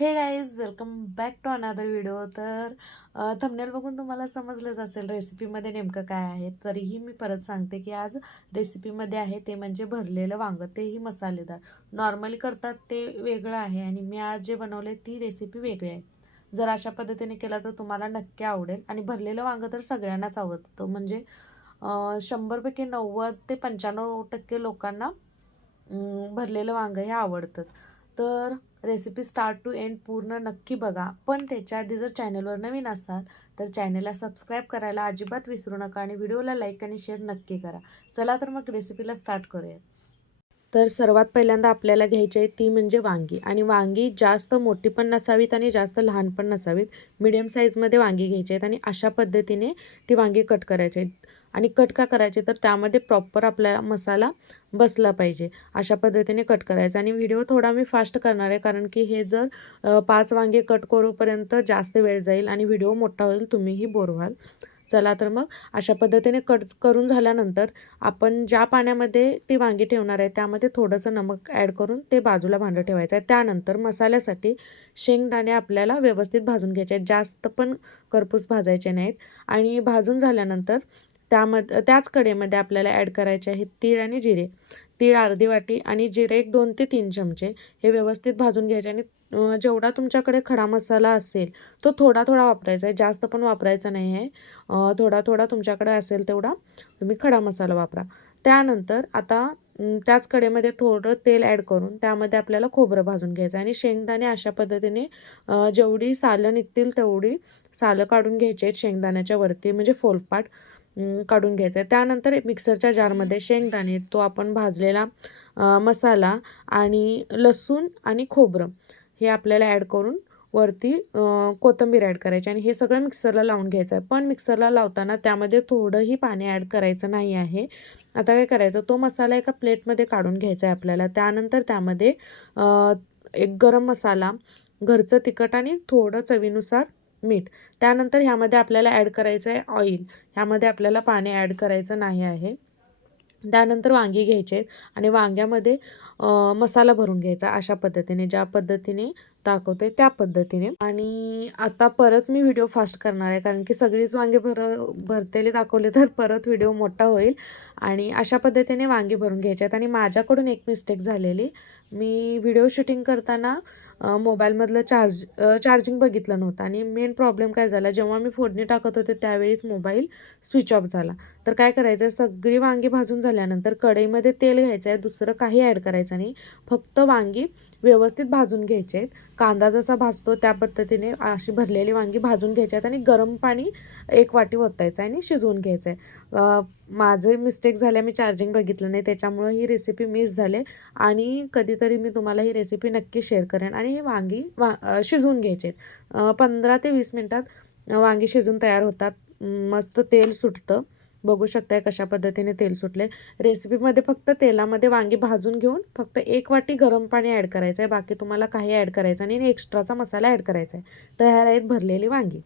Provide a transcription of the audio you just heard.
हे guys, welcome back to another video. तर thumbnail बघून तुम्हाला समजलंच असेल रेसिपीमध्ये नेमकं काय आहे. तरीही मी परत सांगते की आज रेसिपीमध्ये आहे ते म्हणजे भरलेलं वांगं, तेही मसालेदार. नॉर्मली करतात ते वेगळं आहे आणि मी आज जे बनवले ती रेसिपी वेगळी आहे. जर अशा पद्धतीने केलं तर तुम्हाला नक्की आवडेल. आणि भरलेलं वांगं तर सगळ्यांनाच आवडतं, म्हणजे 100पैकी 90 ते 95% लोकांना भरलेलं वांगं हे आवडतं. तर रेसिपी स्टार्ट टू एंड पूर्ण नक्की बघा. पण त्याच्या आधी जर चॅनलवर नवीन असाल तर चॅनलला सबस्क्राईब करायला अजिबात विसरू नका आणि व्हिडिओला लाईक आणि शेअर नक्की करा. चला तर मग रेसिपीला स्टार्ट करूया. तर सर्वात पहिल्यांदा आपल्याला घ्यायची आहे ती म्हणजे वांगी. आणि वांगी जास्त मोठी पण नसावीत आणि जास्त लहान पण नसावीत, मिडियम साईजमध्ये वांगी घ्यायची आहेत. आणि अशा पद्धतीने ती वांगी कट करायची आहेत. आणि कट का करायचे तर त्यामध्ये प्रॉपर आपल्याला मसाला बसला पाहिजे, अशा पद्धतीने कट करायचं. आणि व्हिडिओ थोडा मी फास्ट करणार आहे, कारण की हे जर 5 वांगे कट करूपर्यंत जास्त वेळ जाईल आणि व्हिडिओ मोठा होईल, तुम्हीही बोर व्हाल. चला तर मग अशा पद्धतीने कट करून झाल्यानंतर आपण ज्या पाण्यामध्ये ती वांगी ठेवणार आहे त्यामध्ये थोडंसं नमक ॲड करून ते बाजूला भांडं ठेवायचं आहे. त्यानंतर मसाल्यासाठी शेंगदाणे आपल्याला व्यवस्थित भाजून घ्यायचे आहेत, जास्त पण करपूस भाजायचे नाहीत. आणि भाजून झाल्यानंतर त्याच कढईमध्ये आपल्याला ॲड करायचे आहेत तीळ आणि जिरे. तीळ अर्धी वाटी आणि जिरे एक 2 ते 3 चमचे हे व्यवस्थित भाजून घ्यायचे. आणि जेवढा तुमच्याकडे खडा मसाला असेल तो थोडा थोडा वापरायचा आहे, जास्त पण वापरायचा नाही आहे. थोडा थोडा तुमच्याकडे असेल तेवढा तुम्ही खडा मसाला वापरा. त्यानंतर आता त्याच कढईमध्ये थोडं तेल ॲड करून त्यामध्ये आपल्याला खोबरं भाजून घ्यायचं. आणि शेंगदाणे अशा पद्धतीने जेवढी सालं निघतील तेवढी सालं काढून घ्यायची आहेत शेंगदाण्याच्या वरती, म्हणजे फोलपाट काढून घ्यायचं आहे. त्यानंतर मिक्सरच्या जारमध्ये शेंगदाणे, तो आपण भाजलेला मसाला आणि लसूण आणि खोबरं हे आपल्याला ॲड करून वरती कोथिंबीर ॲड करायची आणि हे सगळं मिक्सरला लावून घ्यायचं आहे. पण मिक्सरला लावताना त्यामध्ये थोडंही पाणी ॲड करायचं नाही आहे. आता काय करायचं, तो मसाला एका प्लेटमध्ये काढून घ्यायचा आहे आपल्याला. त्यानंतर त्यामध्ये एक गरम मसाला, घरचं तिखट आणि थोडं चवीनुसार मीठ. त्यानंतर ह्यामध्ये आपल्याला ॲड करायचं आहे ऑइल. ह्यामध्ये आपल्याला पाणी ॲड करायचं नाही आहे. त्यानंतर वांगी घ्यायचे आहेत आणि वांग्यामध्ये मसाला भरून घ्यायचा अशा पद्धतीने, ज्या पद्धतीने दाखवते त्या पद्धतीने. आणि आता परत मी व्हिडिओ फास्ट करणार आहे, कारण की सगळीच वांगे भरतेले दाखवले तर परत व्हिडिओ मोठा होईल. आणि अशा पद्धतीने वांगी भरून घ्यायचे आहेत. आणि माझ्याकडून एक मिस्टेक झालेली, मी व्हिडिओ शूटिंग करताना मोबाईलमधलं चार्जिंग बघितलं नव्हतं. आणि मेन प्रॉब्लेम काय झाला, जेव्हा मी फोडणी टाकत होते त्यावेळीच मोबाईल स्विच ऑफ झाला. तर काय करायचं, सगळी वांगी भाजून झाल्यानंतर कढईमध्ये तेल घ्यायचं आहे, दुसरं काही ॲड करायचं नाही, फक्त वांगी व्यवस्थित भाजून घ्यायचे आहेत. कांदा जसा भाजतो त्या पद्धतीने अशी भरलेली वांगी भाजून घ्यायची आहेत. आणि गरम पाणी 1 वाटी ओतायचं आहे आणि शिजवून घ्यायचं आहे. माझे मिस्टेक झाले, मी चार्जिंग बघितलं नाही, त्याच्यामुळं ही रेसिपी मिस झाले. आणि कधीतरी मी तुम्हाला ही रेसिपी नक्की शेअर करेन. आणि ही वांगी शिजवून घ्यायचे आहेत. 15 ते 20 मिनटात वांगी शिजून तयार होतात. मस्त तेल सुटतं, बघू शकताय कशा पद्धतीने तेल सुटले. रेसिपीमध्ये फक्त तेलामध्ये वांगी भाजून घेऊन फक्त 1 वाटी गरम पाणी ॲड करायचं आहे, बाकी तुम्हाला काही ॲड करायचं नाही आणि एक्स्ट्राचा मसाला ॲड करायचा आहे. तयार आहेत भरलेली वांगी.